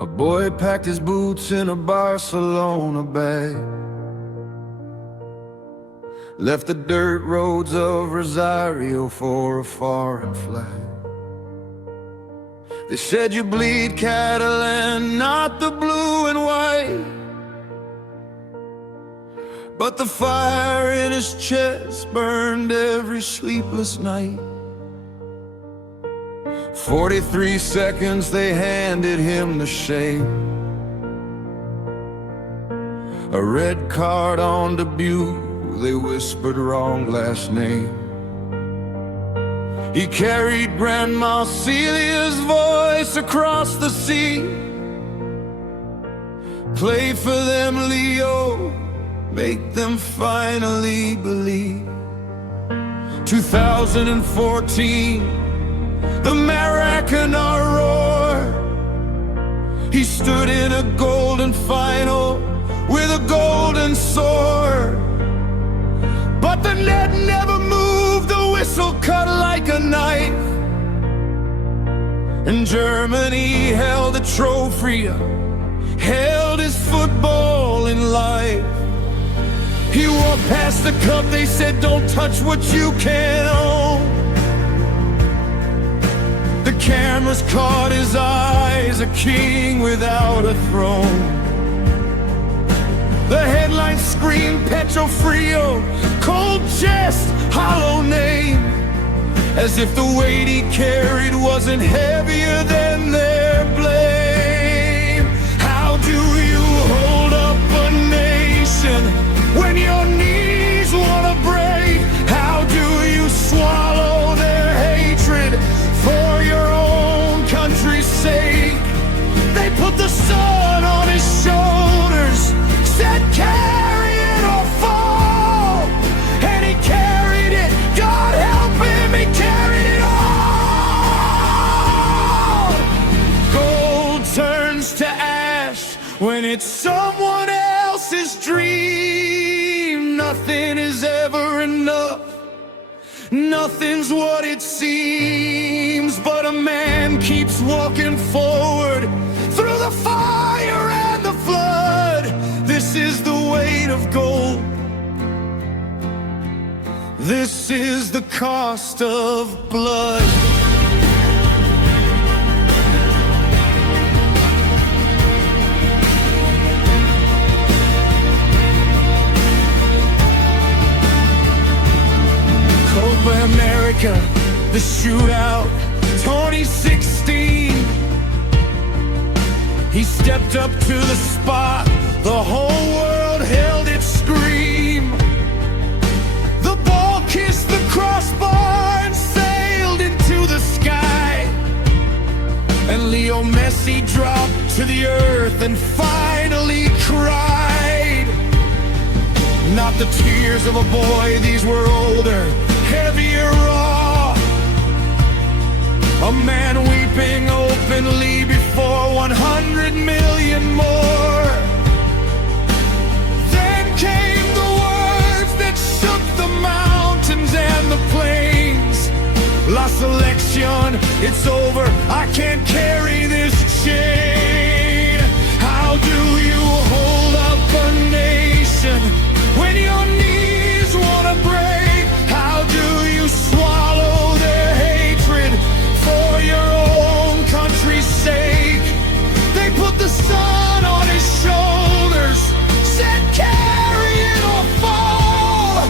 A boy packed his boots in a Barcelona bag, left the dirt roads of Rosario for a foreign flag. They said you bleed Catalan, not the blue and white, but the fire in his chest burned every sleepless night. 43 seconds they handed him the shame, a red card on debut, they whispered wrong last name. He carried Grandma Celia's voice across the sea. Play for them, Leo, make them finally believe. 2014, the Maracana roar. He stood in a golden final with a golden sword, but the net never moved, the whistle cut like a knife, and Germany held the trophy, held his football in life. He walked past the cup, they said don't touch what you can't own. The cameras caught his eyes, a king without a throne. The headlines screamed pecho, frío, cold chest, hollow name, as if the weight he carried wasn't heavier than their blame. How do you hold up a nation when your knees wanna break? How do you swallow their hatred for your own country's sake? They put the sun on his shoulders, said carry it or fall, and he carried it, God help him, he carried it all. Gold turns to ash when it's someone else's dream. Nothing is ever enough, nothing's what it seems, but a man keeps walking forward through the fire and the flood. This is the weight of gold, this is the cost of blood. Copa America, the shootout, 2016. He stepped up to the spot, the whole world held its scream. The ball kissed the crossbar and sailed into the sky, and Lionel Messi dropped to the earth and finally cried. Not the tears of a boy, these were older, heavier, raw. A man weeping openly before 100 million more. Then came the words that shook the mountains and the plains. La selección, it's over, I can't carry this chain. How do you hold up a nation when your knees wanna break? How do you swallow their hatred for your own country's sake? They put the sun on his shoulders, said carry it or fall,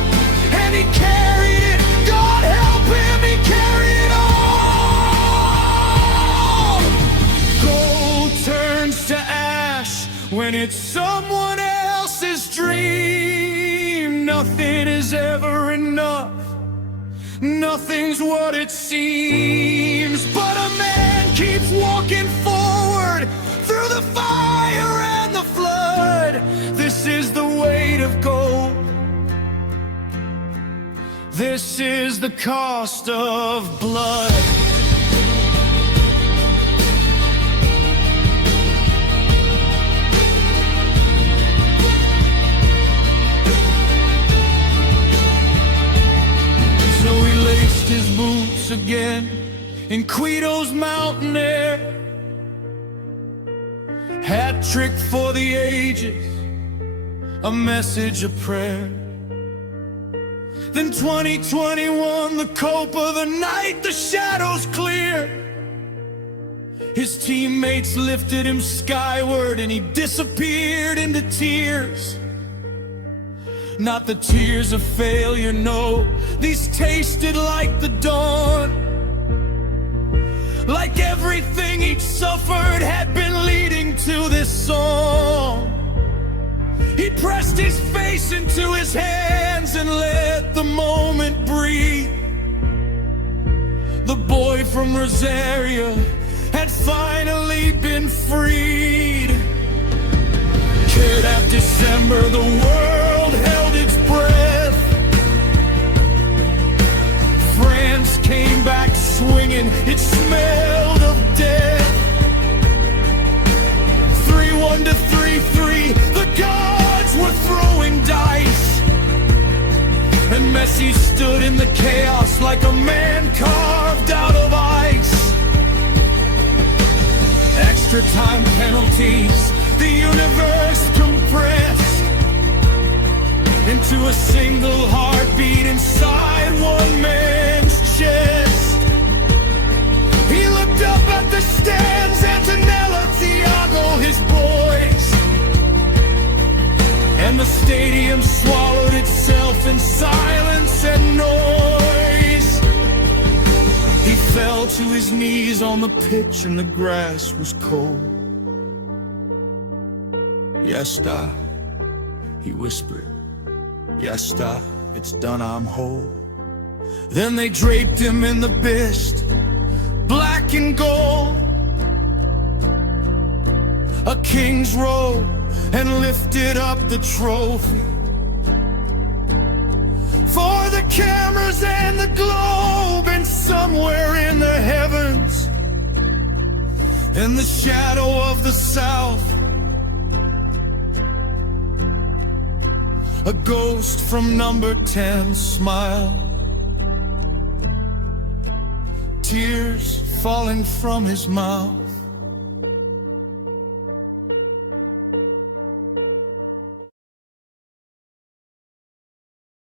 and he carried it, God help him, he carried it all. Gold turns to ash when it's someone else's dream. Nothing is ever enough, nothing's what it seems, but a man keeps walking forward through the fire and the flood. This is the weight of gold, this is the cost of blood. So he laced his boots again in Quito's mountain air, trick for the ages, a message of prayer. Then 2021, the copa of the night, the shadows clear. His teammates lifted him skyward and he disappeared into tears. Not the tears of failure, no, these tasted like the dawn. Like everything he'd suffered had been leading to this song. He pressed his face into his hands and let the moment breathe. The boy from Rosario had finally been freed. Cared at December, the world held its breath. France came back swinging, it smelled of death. 3-1 to 3-3, the gods were throwing dice. And Messi stood in the chaos like a man carved out of ice. Extra time penalties, the universe compressed into a single heartbeat inside one man's chest. He looked up at the stands, Antonella, Thiago, his boys, and the stadium swallowed itself in silence and noise. He fell to his knees on the pitch and the grass was cold. Ya está, he whispered. Ya está, it's done, I'm whole. Then they draped him in the best, black and gold, a king's robe, and lifted up the trophy. For the cameras and the globe, and somewhere in the heavens, in the shadow of the south, a ghost from number 10 smiled. Tears falling from his mouth.